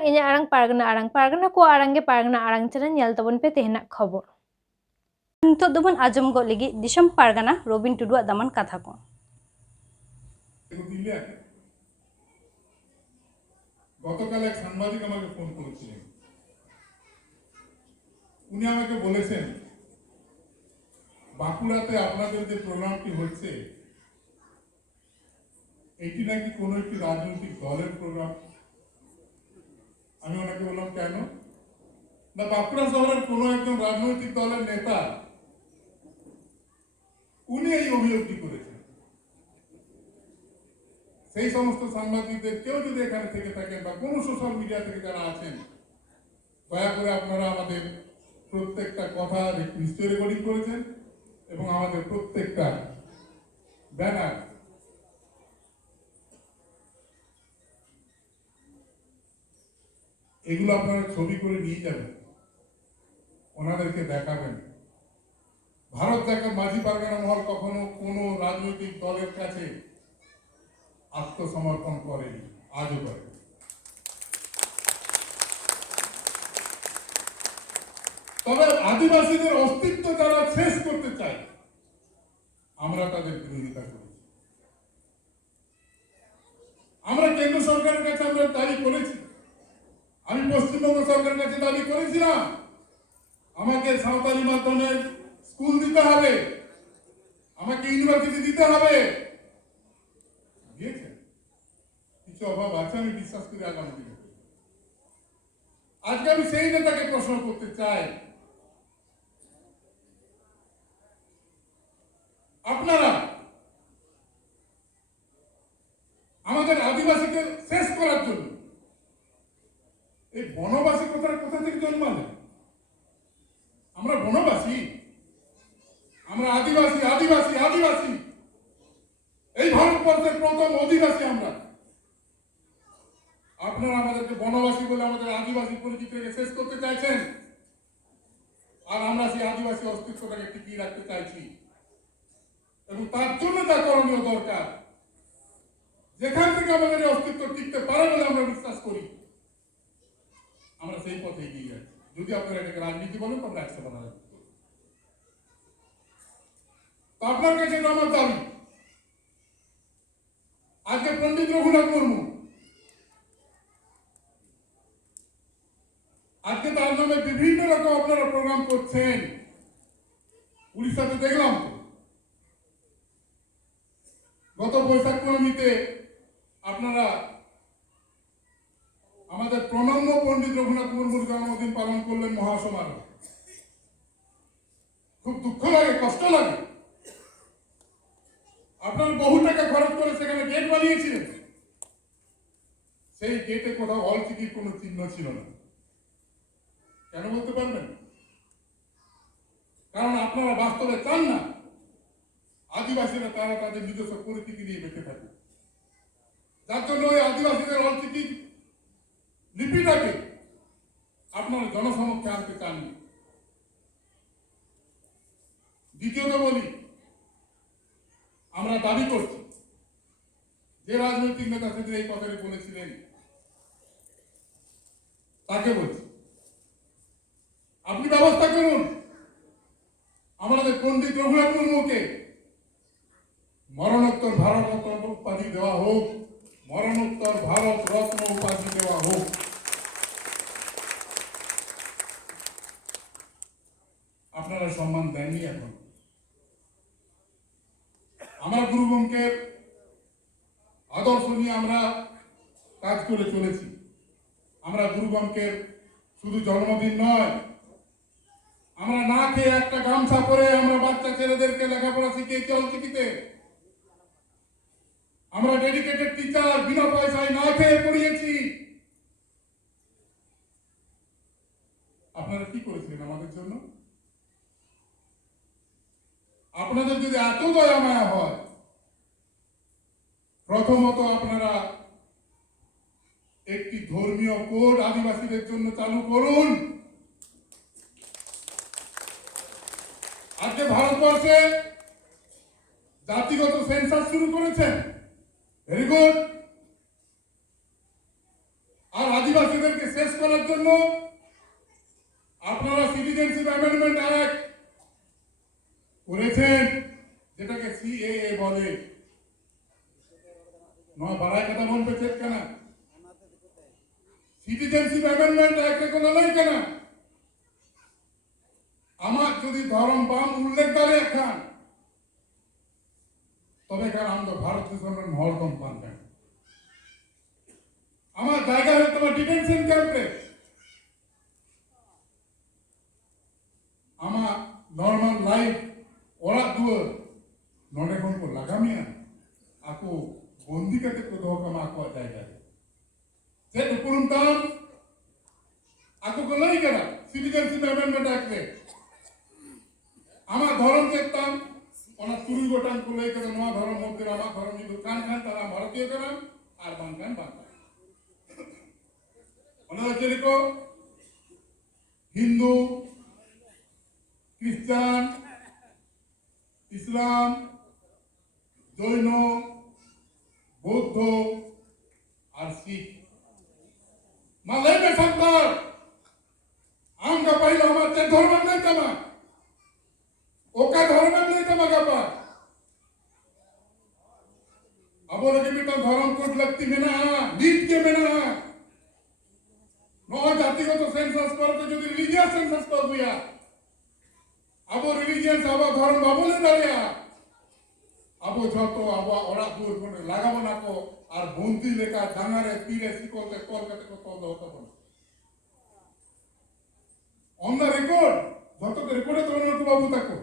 ᱟᱲᱟᱝ ᱤᱧᱟᱹᱜ ᱟᱲᱟᱝ ᱯᱟᱨᱜᱟᱱᱟ ᱠᱚ ᱟᱲᱟᱝ ᱜᱮ ᱯᱟᱨᱜᱟᱱᱟ ᱟᱲᱟᱝ ᱪᱮᱱᱮᱞ ᱧᱮᱞ ᱛᱟᱵᱚᱱ ᱯᱮ ᱛᱮᱦᱮᱧᱟᱜ ᱠᱷᱚᱵᱚᱨ। ᱱᱤᱛᱚᱜ ᱫᱚᱵᱚᱱ ᱟᱸᱡᱚᱢ ᱜᱚᱫ ᱞᱟᱹᱜᱤᱫ ᱫᱤᱥᱚᱢ ᱯᱟᱨᱜᱟᱱᱟ ᱨᱚᱵᱤᱱ ᱴᱩᱰᱩᱣᱟᱜ ᱫᱟᱢᱟᱱ ᱠᱟᱛᱷᱟ ᱠᱚ। গতকাল এক সাংবাদিক আমাকে ফোন করেছিলেন। উনি আমাকে বলেছেন বাঁকুড়াতে আপনাদের যে প্রোগ্রামটি হচ্ছে এটি নাকি কোনো একটি রাজনৈতিক দলের প্রোগ্রাম। আমি ওনাকে বললাম কেন? না, বাঁকুড়া শহরের কোনো একজন রাজনৈতিক দলের নেতা উনি এই অভিযোগটি করেছেন। সেই সমস্ত সাংবাদিকদের কেউ যদি এখানে থেকে থাকেন বা কোনো সোশ্যাল মিডিয়া থেকে যারা আছেন, দয়া করে আপনারা আমাদের প্রত্যেকটা কথা নিশ্চয় রেকর্ডিং করেছেন এবং আমাদের প্রত্যেকটা ব্যানার এগুলো আপনারা ছবি করে নিয়ে যাবেন, ওনাদেরকে দেখাবেন। ভারত দেখার মাঝি পারগানা মহল কখনো কোনো রাজনৈতিক দলের কাছে আত্মসমর্পণ করেনি, আজও করে। তবে আদিবাসীদের অস্তিত্ব যারা শেষ করতে চায় আমরা তাদের বিরোধিতা করি। আমরা কেন্দ্র সরকারের কাছে আমরা দাবি করেছি, আমি পশ্চিমবঙ্গ সরকারের কাছে দাবি করেছিলাম আমাকে সাঁওতালি মাধ্যমে স্কুল দিতে হবে, আমাকে ইউনিভার্সিটি দিতে হবে। দিয়েছে, কিছু অভাব আছে আমি বিশ্বাস করি আগামী দিনে। আজকে আমি সেই নেতাকে প্রশ্ন করতে চাই, আপনারা আমাদের আদিবাসীকে শেষ করার জন্য এই বনবাসী কথাটা কোথা থেকে জন্মালেন? আমরা বনবাসী, আমরা আদিবাসী আদিবাসী আদিবাসী এই ভারতবর্ষের প্রথম অধিবাসী আমরা। আপনারা আমাদেরকে বনবাসী বলে আমাদের আদিবাসী পরিচিতিকে শেষ করতে চাইছেন, আর আমরা সেই আদিবাসী অস্তিত্বটাকে টিকিয়ে রাখতে চাইছি। এবং তার জন্য যা করণীয় দরকার, যেখান থেকে আমাদের অস্তিত্ব টিকতে পারে বলে আমরা বিশ্বাস করি, আমরা সেই পথে এগিয়ে যাচ্ছি। যদি আপনারা এটাকে রাজনীতি বলেন তো আমরা একসাথে রাজনীতি করি। তো আপনার কাছে আমার দাবি, আজকে পণ্ডিত রঘুনাথ মুর্মু, আজকে তার নামে বিভিন্ন রকম আপনারা প্রোগ্রাম করছেন। উড়িষ্যাতে দেখলাম গত বৈশাখ পূর্ণিমাতে আপনারা আমাদের প্রণম্য পণ্ডিত রঘুনাথ মুর্মুর জন্মদিন পালন করলেন মহাসমারোহ। খুব দুঃখ লাগে, কষ্ট লাগে। আপনারা বহু টাকা খরচ করে সেখানে গেট বানিয়েছিলেন, সেই গেটে কোথাও হল টিকির কোনো চিহ্ন ছিল না। কেন বলতে পারবেন? কারণ আপনারা বাস্তবে চান না আদিবাসীরা তারা তাদের নিজস্ব পরিচিতি নিয়ে বেঁচে থাকে। যার জন্য ওই আদিবাসীদের হল টিকিট লিপিটাকে আপনারা জনসমক্ষে আনতে চাননি। দ্বিতীয়ত বলি, আমরা দাবি করছি যে রাজনৈতিক নেতা সেদিন এই কথাটি বলেছিলেন তাকে বলছি, আপনি ব্যবস্থা করুন আমাদের পণ্ডিত রঘুনাথ মুর্মুকে মরণোত্তর ভারত রত্ন উপাধি দেওয়া হোক, মরণোত্তর ভারত রত্ন উপাধি দেওয়া হোক। আপনারা সম্মান দেননি। এখন আমরা গুরু গম্ভীরের আদর্শ নিয়ে আমরা কাজ করে চলেছি। আমরা গুরু গম্ভীরের শুধু জন্মদিন নয়, আমরা না খেয়ে একটা গামছা পরে আমরা বাচ্চা ছেলেদেরকে লেখাপড়া শিখিয়েছি অলচিকিতে। আমরা ডেডিকেটেড টিচার বিনা পয়সায় না খেয়ে পড়িয়েছি। আপনারা কি করেছিলেন আমাদের জন্য? আপনাদের যদি এত দয়া মায়া হয়, প্রথমত আপনারা একটি ধর্মীয় কোড আদিবাসীদের জন্য চালু করুন। আজকে ভারতবর্ষে জাতিগত সেন্সাস শুরু করেছেন, ভেরি গুড। আর আদিবাসীদেরকে শেষ করার জন্য আপনারা সিটিজেনশিপ অ্যামেন্ডমেন্ট অ্যাক্ট করেছেন, যেটাকে সিএএ বলে। নয় বাড়াই কথা মন পে চেক কেনা সিটিজেনশিপ অ্যামেন্ডমেন্ট অ্যাক্টে কোনো লই কেনা আমার যদি ধরম বাম উল্লেখ করে খান তবে কারণ আমরা ভারত দেশের হরদম পানবেন আমার জায়গা হয়ে তোমার ডিটেনশন ক্যাম্পে আমার নর্মাল লাইফ ওরা দুয়ার नोडे खन को लगामिया आको बंदी करते को दो कमा को जाएगा जे उपरुम ताम आको को लई करा सिटीजनशिप अमेंडमेंट एक्ट में आमा धर्म चेताम ओना तुरी गोटान को लई करा नवा धर्म मध्य आमा धर्म नि कान खान तारा भारतीय करा आर बांकान बांका ओना जेले को हिंदू क्रिश्चियन इस्लाम जैन बौद्ध और सिख मालय में सरकार आम का पहले हमारे धर्म में नहीं कमा ओका धर्म में नहीं कमा का पा अब वो लगे तो धर्म कोड लगती में ना नीट के में ना नौ जाति को तो सेंसस पर तो जो रिलीजियस सेंसस कर दिया अब रिलीजियस अब धर्म बाबू ले डालिया अब जो अब ओरा दूर को लगा बना को और बंदी लेकर डांगारे तीरे सिको के कॉल करते को तो दो तो ऑन द रिकॉर्ड जो तो रिकॉर्ड तो उनको बाबू तक को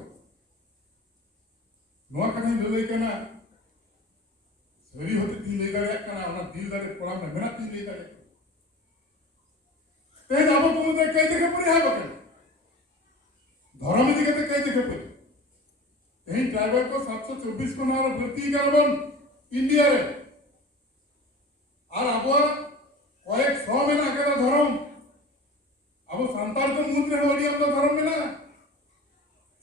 नोआ कहीं ले लेना सही होते तीन ले गए करना और दिल दारे प्रॉब्लम में मेरा तीन ले गए तेज अब को मुझे कह देखे पूरे है बके धर्म दिखे तो कह देखे पूरे यही ड्राइवर को 724 को नारा भर्ती करबन इंडिया रे और अब कয়েক 100 में ना केदा धर्म अब संताल को मुद्रे होडी हम तो धर्म में ना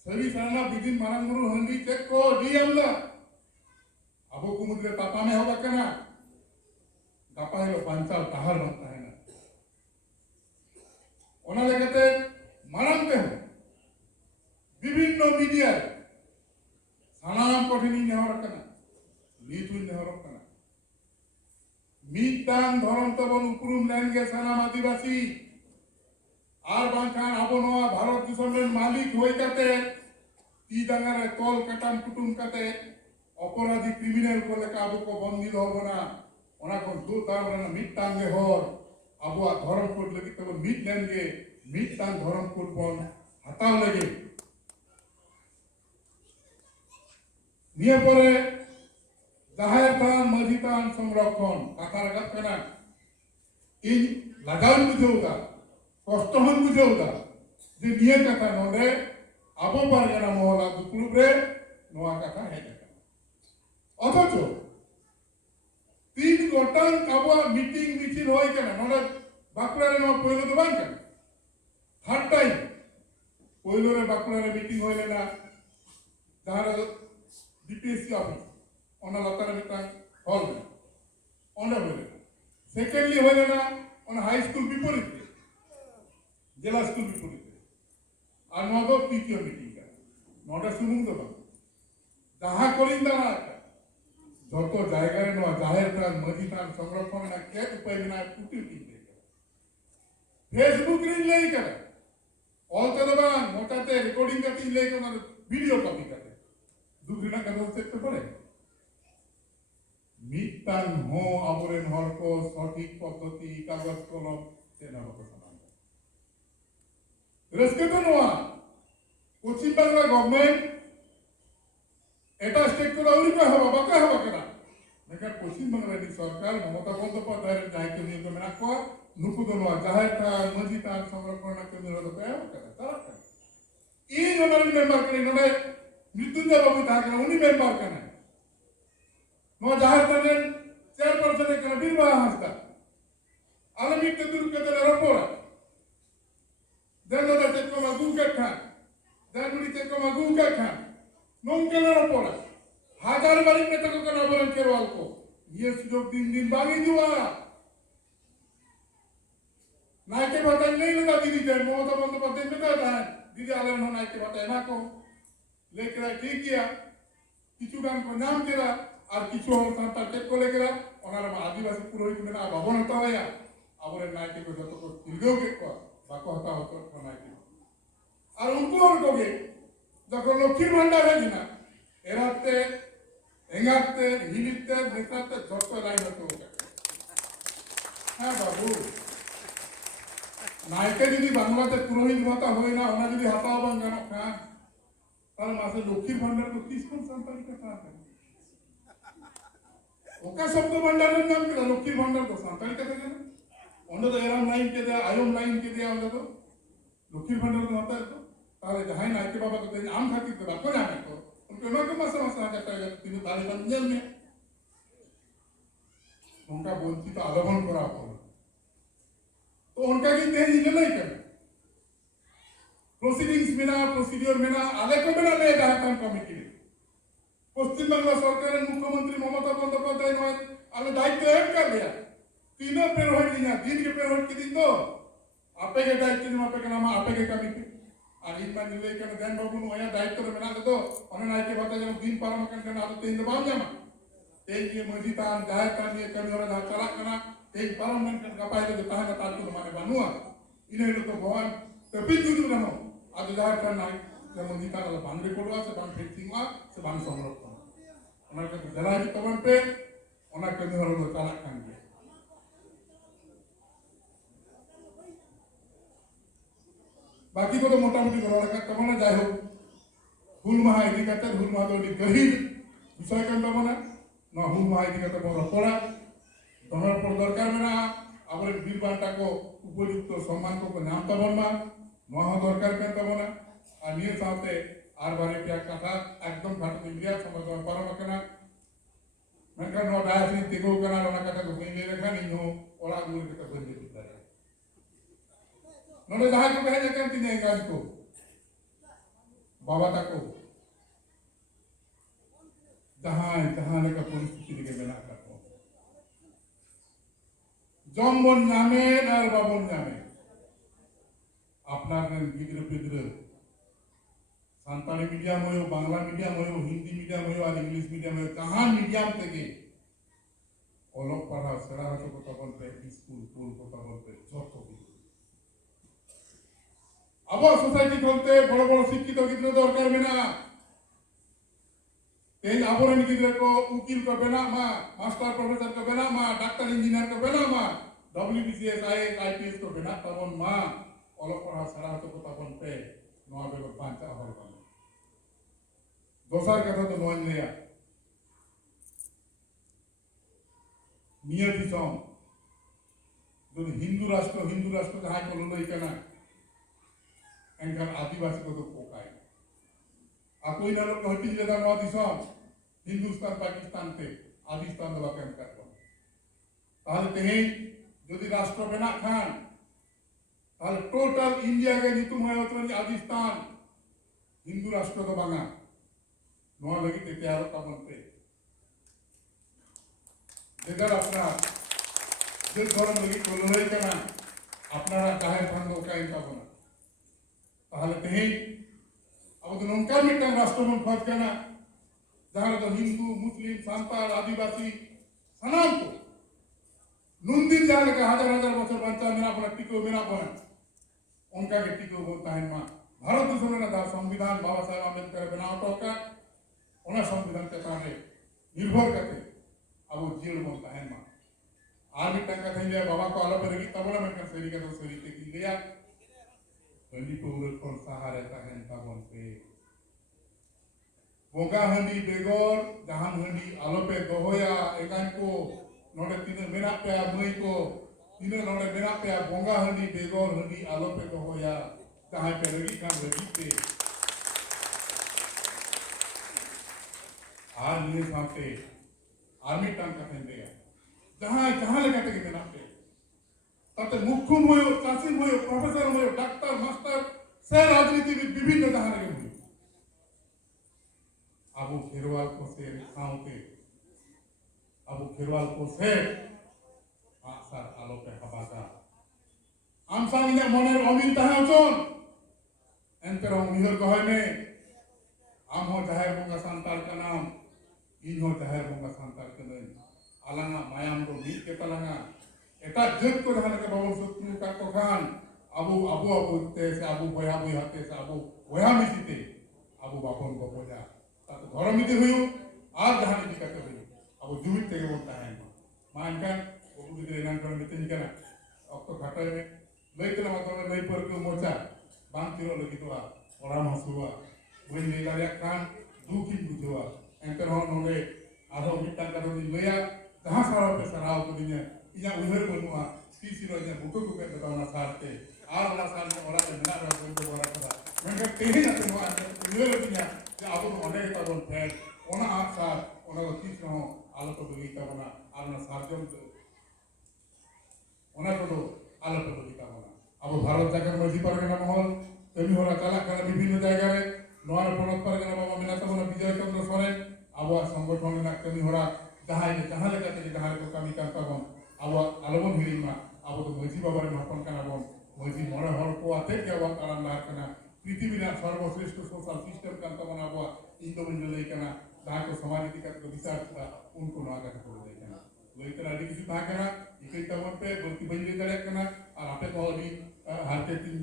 सभी साना बिदिन मानंगुरु हंडी चेक को डी हमला अब को मुद्रे पापा में होगा केना गापा है पंचाल ताहर बनता है ना ओना लेगते मानंते हो विभिन्न मीडिया सानाम कठिनी नेहर कना नीतु नेहर कना मीतान धरम तबन उपरुम लेंगे सानाम आदिवासी आर बांखान आबो नवा भारत दिसमेन मालिक होई काते ती दांगारे तोल कटाम कुटुम काते अपराधी क्रिमिनल को लेका आबो को बंदी होबो ना ओना को दो तावरना मीतांगे होर आबो धरम कोड लगी तब मीत लेंगे मीतान धरम कोड बन हटाव लगे निये परे जाहेर थान मझी थान संरक्षण कथा रगत कना इन लगान बुझेउगा कष्ट हन बुझेउगा जे निये कथा नोडे आबो पारगाना मोहला दुकुलुब रे नोआ कथा है अथच 3 गोटान आबो मीटिंग मिছিল होय केना नोडे बाकुड़ा रे नो पहले तो बांका थर्ड टाइम पहले रे बाकुड़ा रे मीटिंग होइले ना जहार डीपीएससी ऑफिस ओना लतार मिटान हॉल में ओना बोले सेकेंडली होइले ना ओना हाई स्कूल विपरीत जिला स्कूल विपरीत और नगो तृतीय मीटिंग का नोडा सुमुंग दो जहां करिन दाना যত জায়গায় নো জাহের তার মজি তার সংরক্ষণ না কে উপায় বিনা কুটি টিকে फेसबुक रील नहीं करे ऑल तो दबान मोटाते रिकॉर्डिंग करती ले के मार वीडियो कॉपी करते दूसरी ना कर सकते तो पड़े मितान हो अबरेन हर को सटीक पद्धति कागज कलम से ना होता समान रस्के तो नोआ पश्चिम बांग्ला गवर्नमेंट এটা স্টেট করে আউরি কয় হবা বাকা হবা কেনা মেকার পশ্চিম বাংলার সরকার মমতা বন্দ্যোপাধ্যায়ের দায়িত্ব নিয়ে মেনা কর নুকুদনো জাহেরটা মসজিদ আর সংরক্ষণ কেন্দ্র হলো কয় হবা কেনা তারা এই ননারি মেম্বার করে ননে মৃত্যুঞ্জয় বাবু থাকে উনি মেম্বার কেন নো জাহেরটানের চেয়ারপারসনের কেন বীরবাহ হাসতা আলমী তেতুল কেদের রপোরা দেনদা চেকমা গুকে খান দেনগুড়ি চেকমা গুকে খান नोंकेलर ऊपर हजार बारी नेता को करना बोलें केरवाल को ये सुजोग दिन दिन बागी जुआ नायके भाता नहीं लगा दीदी जैन ममता बंदोपाध्याय में था दीदी आले उन्होंने नायके भाता ना को लेकर ठीक किया किचु गान को नाम केरा और किचु और संताल टेक को लेकर ओनार मा आदिवासी पुरोहित में ना बाबन हता होया आबोरे नायके को जतो को तिलगो के को बाको हता होतो नायके और उनको और कोगे जखन लक्ष्मी भांडार है ना एराते एंगाते हिलिते नेताते जतो लाइन होतो हाँ बाबू नायके यदि बांग्लाते पुरोहित भाता होय ना ओना यदि हताव बांग गानोग खान ताहले मासे लक्ष्मी भांडार को 30 कोन संताली कथा है ओका शब्द भांडार नाम के लक्ष्मी भांडार को संताली कथा है ओंडे तो एराम लाइन के दे आयम लाइन के दे ओंडे तो लक्ष्मी भांडार को होता है तो ताहले जहां नायके बाबा को तेज आम खातिर तो बाको जाने को उनको ना को मासे मासे जाता है तीन ताले बंजल में उनका वंचित आलोकन करा तो उनका की तेज इले नहीं कर प्रोसीडिंग्स में ना प्रोसीडियर में ना आले को में ना ले दायित्व कमिटी ने पश्चिम बंगाल सरकार मुख्यमंत्री ममता बंदोपाध्याय ने आले दायित्व एक कर दिया तीनों पेरोहट दिया दिन के पेरोहट के दिन तो आपे के दायित्व में आपे के नाम आपे के कमिटी और इन मान ले के देन बाबू ने दायित्व में ना तो उन्हें नाय के बात जब दिन पारम करके ना तो तीन दबाव जामा तेज ये मस्जिदान दायित्व ये कमी और चला करना तेज पारम करके पाए तो ताहना तालु माने बानुआ इन्हें तो भगवान तभी जुदू रहो आज दायित्व करना जब मस्जिदा का बांगरे कोड़वा से बांग फेंसिंगवा से बांग संरक्षण उन्हें के जलाजी तवन पे उन्हें कमी और चला करना बाकी को तो मोटा मोटी गलत का तमना जाए हो हुल महा इदी करते हुल महा तो गहीर विषय kan तमना ना हुल महा इदी करते बड़ा पड़ा तमर पर दरकार में ना आबरे वीर बांटा को उपयुक्त सम्मान को नाम तमना महा दरकार kan तमना और निये साथे आर बारे क्या कथा एकदम घाट इंडिया समझ पारम कना मेनका नो दायसी तिगो कना रोना कथा को ले रखा नहीं हो ओला गुरु के बंदे उतारे नोने जहां को कहे जकन तिने गाज को बाबा ताको जहां ने का परिस्थिति के बना करतो जम्बन नामे और बाबन नामे আপনার গিদ্র পিদ্র সান্তালি মিডিয়াম হয়ো বাংলা মিডিয়াম হয়ো হিন্দি মিডিয়াম হয়ো আর ইংলিশ মিডিয়াম হয়ো কাহা মিডিয়াম থেকে অলক পড়া সেরা হতো কথা বলতে স্কুল স্কুল কথা বলতে যত কিছু अब सोसाइटी खोलते बड़े बड़े शिक्षित गिद्र दरकार में ना तेज आबोरन गिद्र को उकील को बना मा मास्टर प्रोफेसर को बना मा डॉक्टर इंजीनियर को बना मा डब्ल्यूबीसीएस आईएएस आईपीएस को बना तबन मा अलग पढ़ा सरा तो तबन पे नवा बेलो पांचा हल बन दोसर कथा तो नोन लिया नियति सम जो हिंदू राष्ट्र जहां को लोई कना एंकर आदिवासी को तो पोकाय आ कोई ना लोग हटी जगह नौ दिसम हिंदुस्तान पाकिस्तान थे आदिस्तान दबा के करतो ताहले तेहे যদি রাষ্ট্র বেনা খান তাহলে টোটাল ইন্ডিয়া के नितुम है तो आदिस्तान हिंदू राष्ट्र तो बांगा नौ लगी ते तैयार का बनते जगह अपना जो धर्म लगी कोलोई करना अपना काहे फंदो का इनका बना ताहले तेहे अब तो नौका मिटन राष्ट्र में फर्ज करना जहाँ तो हिंदू मुस्लिम सांताल आदिवासी सनाम को नुंदिन जाने का हजार बच्चों बच्चा मेरा अपना टिको मेरा बना उनका के टिको बोलता है माँ भारत देश में ना संविधान बाबा साहेब अम्बेडकर बनावटों का उन्हें संविधान के ताने निर्भर करते अब वो जेल बोलता है माँ आर्मी टंका थे लिया बाबा को आलो पर तब ना मैं कर सेरी का तो सेरी ते की लिया हंडी को उलट पर सहारे का है इनका बोलते बोगा हंडी बेगोर जहां हंडी आलो पे दोहोया एकान को नोड़े तीन मेरा पे मई को तीन नोड़े मेरा पे बोगा हंडी बेगोर हंडी आलो पे दोहोया जहां पे रगी का रगी पे आर लिए साथे आर्मी टंग का थे जहां लगा के मेरा पे ताते मुख्यम होयो चासिम होयो प्रोफेसर होयो डॉक्टर मास्टर से राजनीति में विभिन्न जहां लगे हुए अबू खेरवाल को से खाओते अबू खेरवाल को से आसार आलो पे हबासा sang inyang moner omin tahan ocon ente rong mihir ko hoy me am ho jahir bunga santal kanam इन हो जहर बंगा संतार कने अलंगा मायाम रो मीट के तलंगा एटा जग को रहने के बाबू सुतनु का को खान अबू अबू अबू ते से अबू बोया बोया ते से अबू बोया मिसिते अबू बापन को बोया ता तो घर मिते हुयो आज जहानी दिक्कत हुयो अबू जुमित ते बोलता है मान kan अबू दिले नान कर मिते निकना अब तो घाटा में लई तला मतलब लई पर को मोचा बांग तिरो लगी तो ओरा मसुआ बोई ले गाया कान दुखी बुझवा एंकर हो नोले आरो मिटा करो दी लया जहां सारा पे सराव को दिने इया उधर बनवा सीसी रो इया बुको को के बतावना सारते आ वाला साल में ओला में ना रो को बोरा करा मैं के तेही ना तो आ उधर दिया जे आबो ओने का बोल फेर ओना आसा ओना को तीस रो आलो को दुई का बना आलना सारजम ओना को आलो को दुई का बना अब भारत जाकर मजी परगना महल तेमी होला कला कला विभिन्न জায়গা রে নয় পরত परगना बाबा मिना तमना विजय चंद्र सोरेन आबो संगठन ना कमी होला जहां जहां लेका ते जहां को कमी का तबन आबो आलबन हिरिमा आबो तो मजी बाबा रे महपन काना बन मजी मरे हर को आते के आबो काना ना काना पृथ्वी ना सर्वश्रेष्ठ सोशल सिस्टम का तबन आबो इंदो बिंदु ले काना जहां को समाज का विचार था उनको ना का को ले काना लेकर आदि किसी था काना इके तबन पे गलती बन ले करे काना और आपे को भी हारते तीन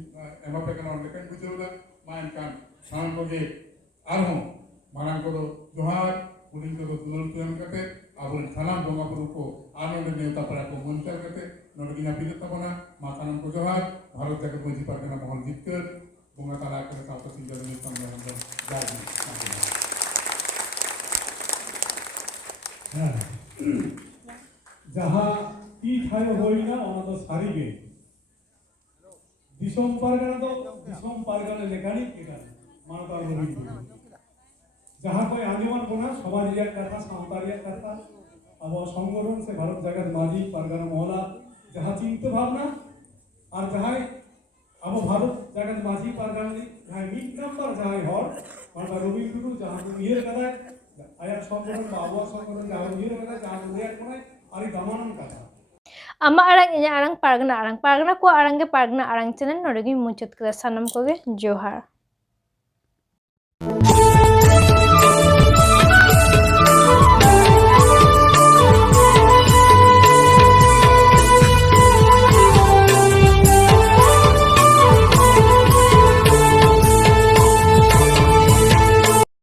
एमा पे काना लेकिन बुझोला मान कान शाम को के आरो मारां को जोहार उन्हीं को दुलल तुम करते अब सलाम बोंगा पुरु को आनंद नेता परा को मंचर करते नोडगिना पिलता बना मातानम को जोहार भारत जगत मजी परगना महल जितकर बोंगा ताला के साथ सिंजल में संबंध जागी जहां ती ठाय होइना ओना तो सारीगे दिसोम पारगाना लेखानी एटा मानता रवि जहाँ कोई आंदोलन बना समाज कथा सावतारिया कथा अब संगठन से भारत जगत माजी परगना मोहला जहाँ चिंता भावना और जहाँ अब भारत जगत माजी परगना जहाँ मीट नंबर जहाँ हर मानता रवि टुडू जहाँ नियर कथा आया संगठन बाबा संगठन जहाँ नियर कथा जहाँ नियर कोने आरी गमानन कथा Ama arang inya arang pargana ko arang ge pargana arang channel nodegi muchut kada sanam koge johar.